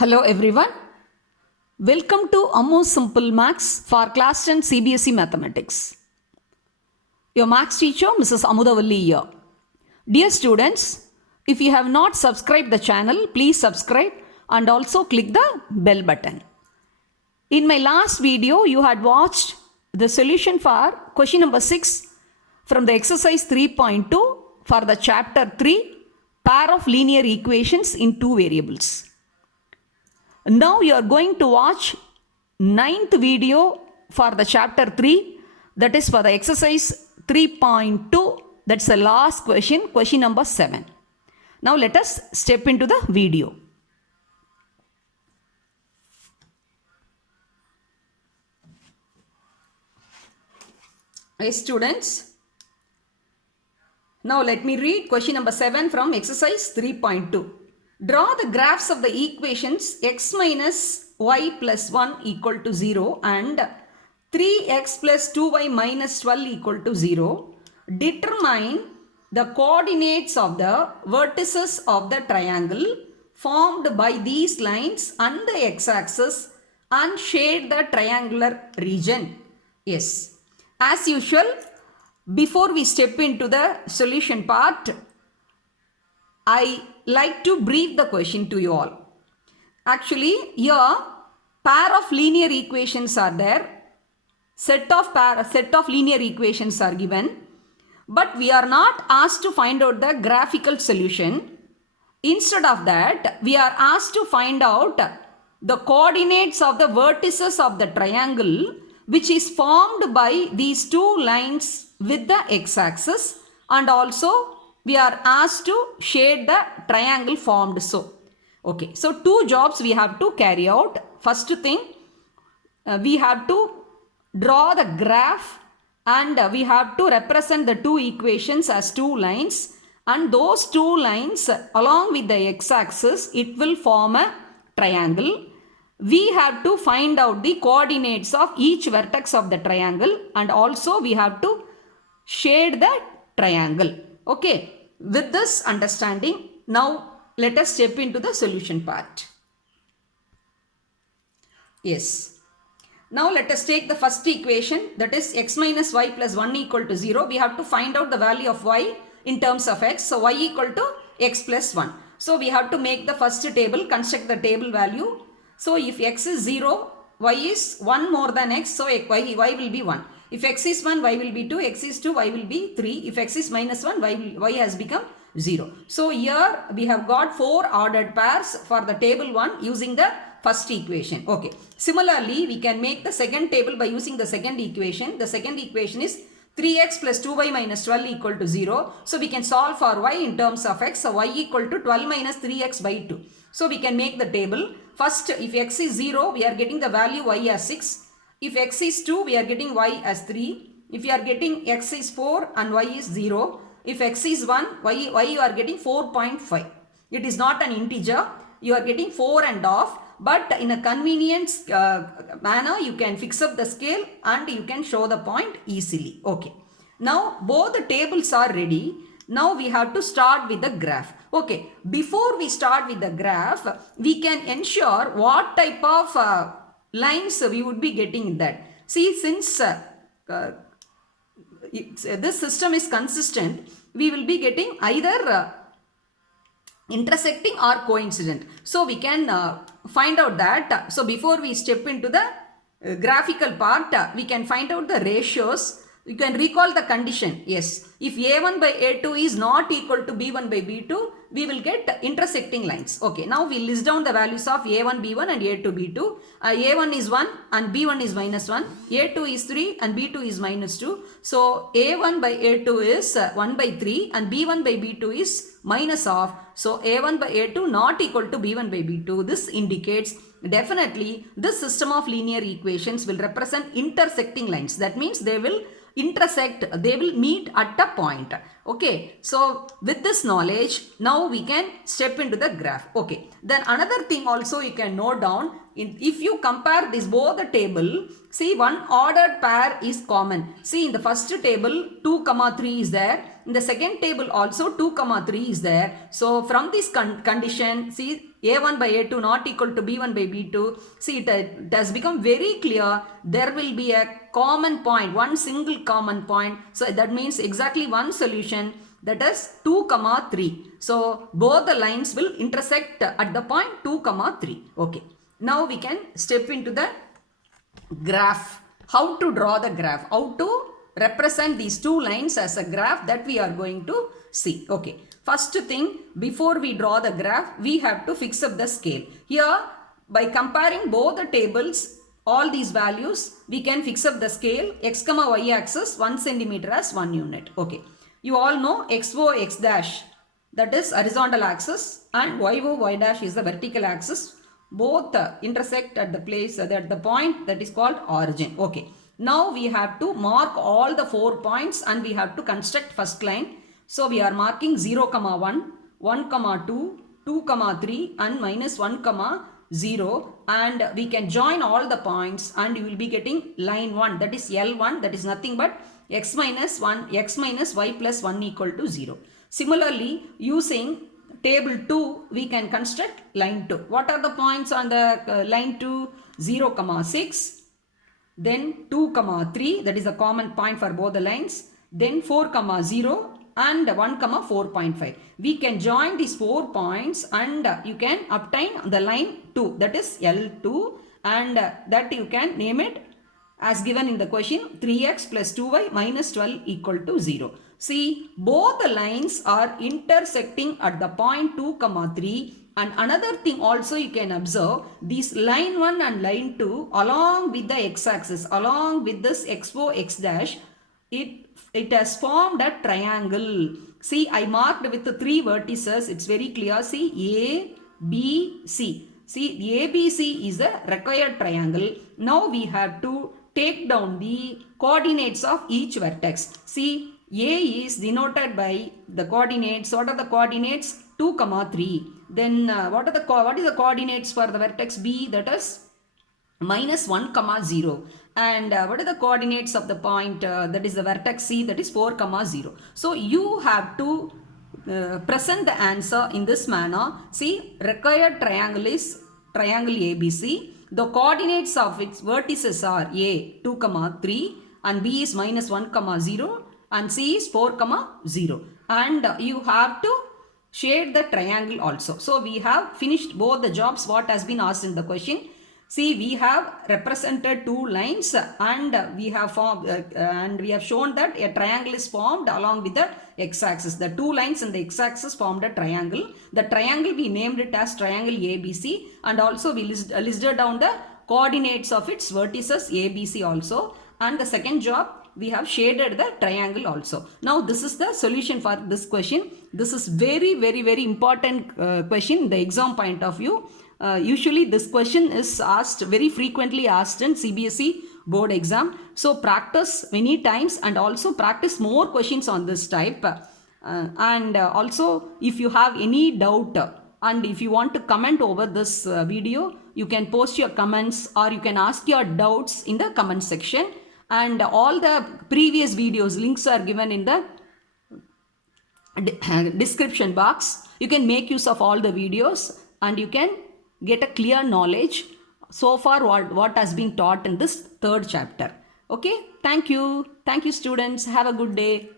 Hello everyone. Welcome to Ammo Simple Maths for Class 10 CBSE Mathematics. Your Maths teacher Mrs. Amudavalli here. Dear students, if you have not subscribed the channel, please subscribe and also click the bell button. In my last video, you had watched the solution for question number 6 from the exercise 3.2 for the chapter 3, pair of linear equations in two variables. Now you are going to watch 9th video for the chapter 3, that is for the exercise 3.2, that's the last question number 7. Now let us step into the video. Hey students, now let me read question number 7 from exercise 3.2. Draw the graphs of the equations x minus y plus 1 equal to 0 and 3x plus 2y minus 12 equal to 0. Determine the coordinates of the vertices of the triangle formed by these lines and the x-axis and shade the triangular region. Yes, as usual, before we step into the solution part, I like to brief the question to you all. Actually, here pair of linear equations are there. Set of linear equations are given. But we are not asked to find out the graphical solution. Instead of that, we are asked to find out the coordinates of the vertices of the triangle which is formed by these two lines with the x-axis, and also we are asked to shade the triangle formed so. Okay, so two jobs we have to carry out. First thing, we have to draw the graph and we have to represent the two equations as two lines, and those two lines along with the x-axis, it will form a triangle. We have to find out the coordinates of each vertex of the triangle, and also we have to shade the triangle. Okay, with this understanding, now let us step into the solution part. Yes. Now let us take the first equation, that is x minus y plus 1 equal to 0. We have to find out the value of y in terms of x. So y equal to x plus 1. So we have to make the first table, construct the table value. So if x is 0, y is 1 more than x, so y will be 1. If x is 1, y will be 2, x is 2, y will be 3. If x is minus 1, y has become 0. So here we have got 4 ordered pairs for the table 1 using the first equation. Okay. Similarly, we can make the second table by using the second equation. The second equation is 3x plus 2y minus 12 equal to 0. So we can solve for y in terms of x. So y equal to 12 minus 3x by 2. So we can make the table. First, if x is 0, we are getting the value y as 6. If x is 2, we are getting y as 3. If you are getting x is 4 and y is 0. If x is 1, y you are getting 4.5. It is not an integer. You are getting 4 and half. But in a convenient manner, you can fix up the scale and you can show the point easily. Okay. Now, both the tables are ready. Now, we have to start with the graph. Okay. Before we start with the graph, we can ensure what type of lines we would be getting in that. See, since this system is consistent, we will be getting either intersecting or coincident. So we can find out that. So before we step into the graphical part, we can find out the ratios. You can recall the condition. Yes, if a1 by a2 is not equal to b1 by b2, we will get intersecting lines. Okay, now we list down the values of a1 b1 and a2 b2. A1 is 1 and b1 is minus 1. A2 is 3 and b2 is minus 2. So a1 by a2 is 1 by 3 and b1 by b2 is minus of. So a1 by a2 not equal to b1 by b2. This indicates definitely this system of linear equations will represent intersecting lines. That means they will intersect, they will meet at a point. Okay, so with this knowledge, now we can step into the graph. Okay, then another thing also you can note down, if you compare this both the table, See, one ordered pair is common. See, in the first table 2 comma 3 is there. In the second table also 2 comma 3 is there. So from this condition, see, a1 by a2 not equal to b1 by b2. See, it has become very clear. There will be a common point, one single common point. So that means exactly one solution, that is 2 comma 3. So both the lines will intersect at the point 2 comma 3. Okay. Now we can step into the graph. How to draw the graph? How to represent these two lines as a graph, that we are going to see. Okay. First thing, before we draw the graph, we have to fix up the scale. Here, by comparing both the tables, all these values, we can fix up the scale. X comma y axis 1 centimeter as 1 unit. Okay. You all know xo x dash, that is horizontal axis, and yo y dash is the vertical axis. Both intersect at the place, at the point that is called origin. Okay. Now we have to mark all the 4 points and we have to construct first line. So we are marking 0 comma 1, 1 comma 2, 2 comma 3 and minus 1 comma 0, and we can join all the points and you will be getting line 1, that is L1, that is nothing but x minus y plus 1 equal to 0. Similarly, using table 2, we can construct line 2. What are the points on the line 2? 0 comma 6, then 2 comma 3, that is a common point for both the lines, then 4 comma 0 and 1 comma 4.5. We can join these 4 points and you can obtain the line 2, that is L2, and that you can name it as given in the question, 3x plus 2y minus 12 equal to 0. See, both the lines are intersecting at the point 2 comma 3. And another thing also you can observe, these line 1 and line 2 along with the x-axis, along with this xo x dash, it has formed a triangle. See, I marked with the 3 vertices. It's very clear. See, A, B, C. See, ABC is a required triangle. Now we have to take down the coordinates of each vertex. See, A is denoted by the coordinates. What are the coordinates? 2 comma 3. Then what is the coordinates for the vertex B? That is minus 1 comma 0. And what are the coordinates of the point that is the vertex C? That is 4 comma 0. So you have to present the answer in this manner. See, required triangle is triangle ABC. The coordinates of its vertices are A 2 comma 3 and B is minus 1 comma 0 and C is 4 comma 0. And you have to shade the triangle also. So we have finished both the jobs what has been asked in the question. See, we have represented 2 lines and we have formed and we have shown that a triangle is formed along with the x-axis. The 2 lines in the x-axis formed a triangle. The triangle we named it as triangle ABC, and also we listed down the coordinates of its vertices ABC also. And the second job, we have shaded the triangle also. Now this is the solution for this question. This is very important question in the exam point of view. Usually this question is asked, very frequently asked in CBSE board exam. So practice many times and also practice more questions on this type. And also if you have any doubt and if you want to comment over this video, you can post your comments or you can ask your doubts in the comment section. And all the previous videos links are given in the description box. You can make use of all the videos and you can get a clear knowledge so far what has been taught in this 3rd chapter. Okay, thank you students, have a good day.